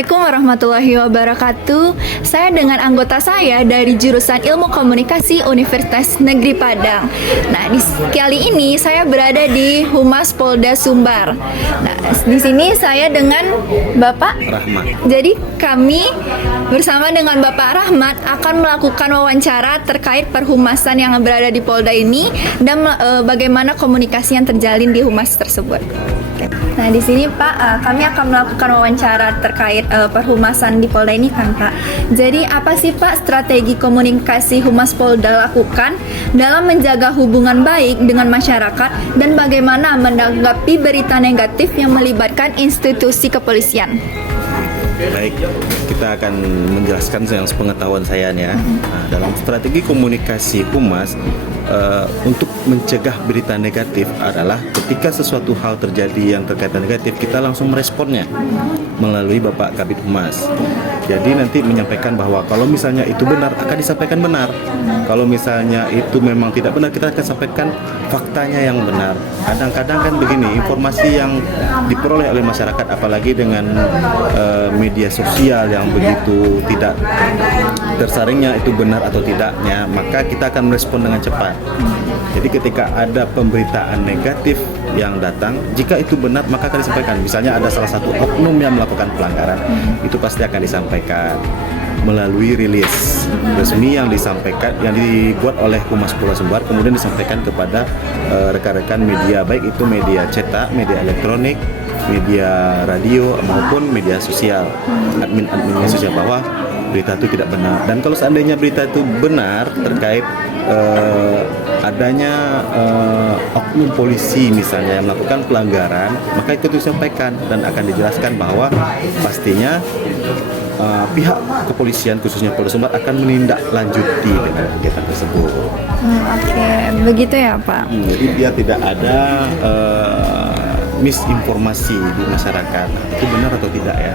Assalamualaikum warahmatullahi wabarakatuh. Saya dengan anggota saya dari jurusan Ilmu Komunikasi Universitas Negeri Padang. Nah, kali ini saya berada di Humas Polda Sumbar. Nah, di sini saya dengan Bapak Rahmat. Jadi kami bersama dengan Bapak Rahmat akan melakukan wawancara terkait perhumasan yang berada di Polda ini dan bagaimana komunikasi yang terjalin di humas tersebut. Nah, di sini Pak, kami akan melakukan wawancara terkait perhumasan di Polda ini kan Pak. Jadi apa sih Pak strategi komunikasi Humas Polda lakukan dalam menjaga hubungan baik dengan masyarakat dan bagaimana menanggapi berita negatif yang melibatkan institusi kepolisian? Baik, kita akan menjelaskan yang sepengetahuan saya nih ya. Nah, dalam strategi komunikasi Humas untuk mencegah berita negatif adalah ketika sesuatu hal terjadi yang terkaitan negatif, kita langsung meresponnya melalui Bapak Kabid Humas. Jadi nanti menyampaikan bahwa kalau misalnya itu benar akan disampaikan benar. Kalau misalnya itu memang tidak benar, kita akan sampaikan faktanya yang benar. Kadang-kadang kan begini, informasi yang diperoleh oleh masyarakat apalagi dengan media sosial yang begitu tidak tersaringnya itu benar atau tidaknya, maka kita akan merespon dengan cepat. Jadi ketika ada pemberitaan negatif yang datang, jika itu benar maka akan disampaikan. Misalnya ada salah satu oknum yang melakukan pelanggaran, itu pasti akan disampaikan melalui rilis resmi yang disampaikan, yang dibuat oleh Humas Polda Sumbar, kemudian disampaikan kepada rekan-rekan media, baik itu media cetak, media elektronik, media radio maupun media sosial, admin-admin media sosial, bahwa berita itu tidak benar. Dan kalau seandainya berita itu benar terkait adanya oknum polisi misalnya yang melakukan pelanggaran, maka itu disampaikan dan akan dijelaskan bahwa pastinya pihak kepolisian khususnya Polda Sumbar akan menindaklanjuti dengan kegiatan tersebut. Oke, begitu ya Pak. Jadi biar tidak ada misinformasi di masyarakat, itu benar atau tidak ya.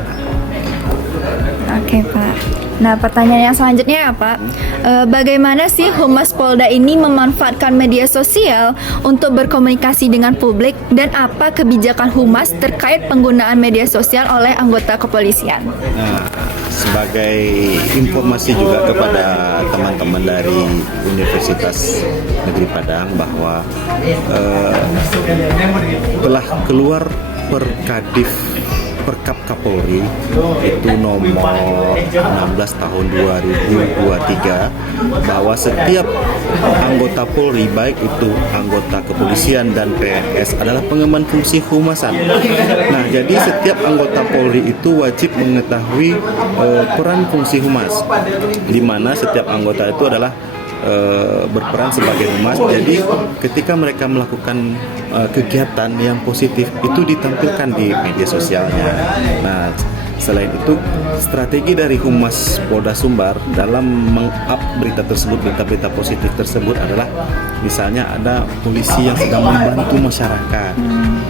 Oke Pak. Nah, pertanyaan yang selanjutnya ya Pak, bagaimana sih Humas Polda ini memanfaatkan media sosial untuk berkomunikasi dengan publik dan apa kebijakan Humas terkait penggunaan media sosial oleh anggota kepolisian? Nah, sebagai informasi juga kepada teman-teman dari Universitas Negeri Padang bahwa telah keluar Perkap Kapolri itu nomor 16 tahun 2023, bahwa setiap anggota Polri baik itu anggota kepolisian dan PNS adalah pengemban fungsi kehumasan. Nah, jadi setiap anggota Polri itu wajib mengetahui peran fungsi humas, di mana setiap anggota itu adalah berperan sebagai humas. Jadi ketika mereka melakukan kegiatan yang positif itu ditampilkan di media sosialnya. Nah, selain itu strategi dari Humas Polda Sumbar dalam meng-up berita tersebut, berita-berita positif tersebut adalah misalnya ada polisi yang sedang membantu masyarakat,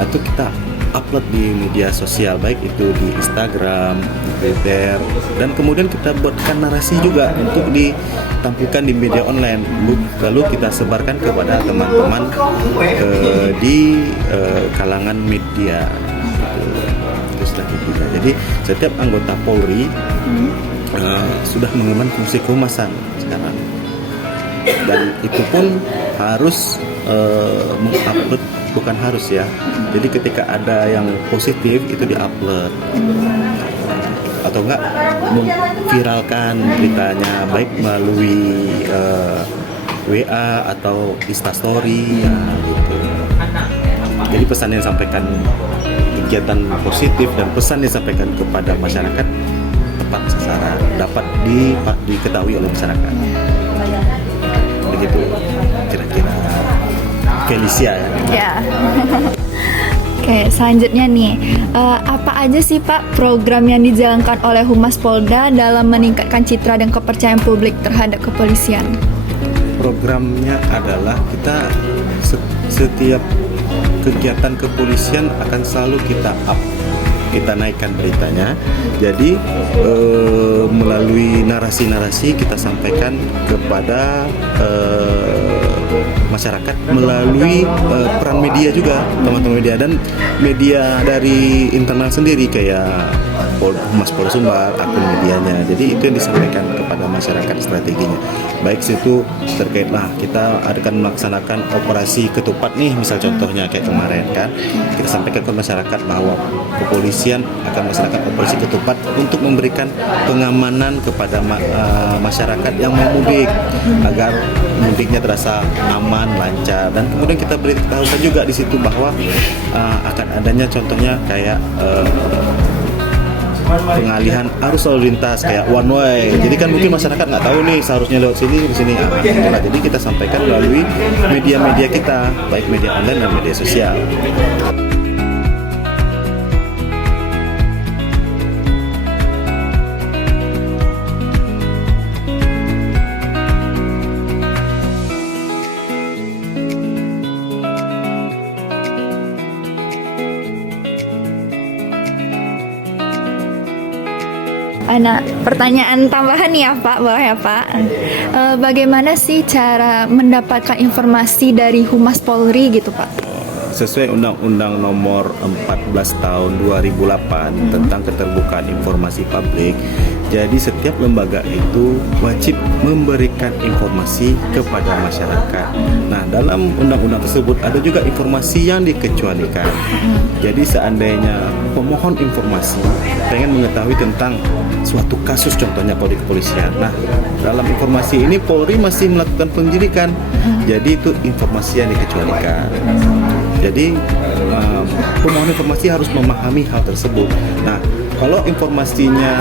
atau kita upload di media sosial, baik itu di Instagram, di Twitter, dan kemudian kita buatkan narasi juga untuk ditampilkan di media online, lalu kita sebarkan kepada teman-teman di kalangan media. Itu strategi kita. Jadi setiap anggota Polri sudah mengemban fungsi kehumasan sekarang, dan itu pun harus mengupload, bukan harus ya. Jadi ketika ada yang positif itu diupload, atau enggak memviralkan beritanya baik melalui WA atau Instastory ya, gitu. Jadi pesan yang disampaikan, kegiatan positif dan pesan yang disampaikan kepada masyarakat tepat sasaran, dapat diketahui oleh masyarakat. Begitu kira-kira Felicia ya. Oke, selanjutnya nih, apa aja sih Pak program yang dijalankan oleh Humas Polda dalam meningkatkan citra dan kepercayaan publik terhadap kepolisian? Programnya adalah kita setiap kegiatan kepolisian akan selalu kita naikkan beritanya. Jadi melalui narasi-narasi kita sampaikan kepada masyarakat melalui peran media juga, teman-teman media dan media dari internal sendiri kayak Humas Polda Sumbar, akun medianya. Jadi itu yang disampaikan kepada masyarakat strateginya. Baik situ terkaitlah kita akan melaksanakan operasi ketupat nih, misal contohnya kayak kemarin kan, kita sampaikan ke masyarakat bahwa kepolisian akan melaksanakan operasi ketupat untuk memberikan pengamanan kepada masyarakat yang mau mudik agar mudiknya terasa aman, lancar. Dan kemudian kita beritahukan juga di situ bahwa akan adanya contohnya kayak pengalihan arus lalu lintas kayak one way. Jadi kan mungkin masyarakat nggak tahu nih seharusnya lewat sini di sini. Nah, jadi kita sampaikan melalui media-media kita, baik media online dan media sosial. Pertanyaan tambahan nih ya Pak, boleh ya Pak? Bagaimana sih cara mendapatkan informasi dari Humas Polri gitu Pak? Sesuai Undang-Undang Nomor 14 Tahun 2008 tentang keterbukaan informasi publik, jadi setiap lembaga itu wajib memberikan informasi kepada masyarakat. Nah, dalam undang-undang tersebut ada juga informasi yang dikecualikan. Jadi seandainya pemohon informasi pengen mengetahui tentang suatu kasus, contohnya kepolisian. Nah, dalam informasi ini Polri masih melakukan penyelidikan. Jadi itu informasi yang dikecualikan. Jadi pemohon informasi harus memahami hal tersebut. Nah, kalau informasinya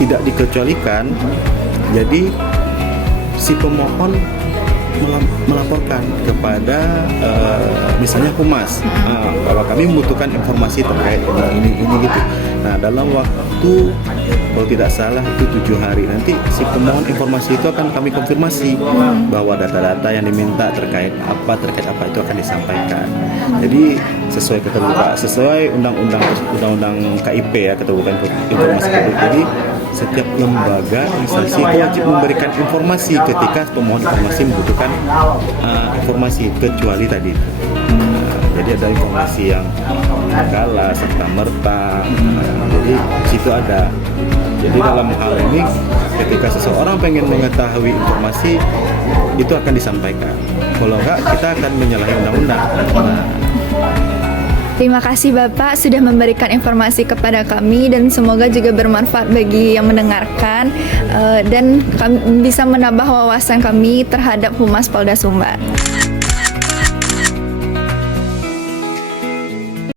tidak dikecualikan, jadi si pemohon melaporkan kepada misalnya humas bahwa kami membutuhkan informasi terkait ini gitu. Nah, dalam waktu kalau tidak salah itu 7 hari, nanti si pemohon informasi itu akan kami konfirmasi bahwa data-data yang diminta terkait apa itu akan disampaikan. Jadi sesuai undang-undang KIP ya, keterbukaan informasi publik. Jadi setiap lembaga instansi itu wajib memberikan informasi ketika pemohon informasi membutuhkan informasi, kecuali tadi. Jadi ada informasi yang kalah serta merta. Jadi situ ada. Jadi dalam hal ini ketika seseorang pengen mengetahui informasi itu akan disampaikan. Kalau enggak, kita akan menyalahi undang-undang. Terima kasih Bapak sudah memberikan informasi kepada kami dan semoga juga bermanfaat bagi yang mendengarkan dan bisa menambah wawasan kami terhadap Humas Polda Sumbar.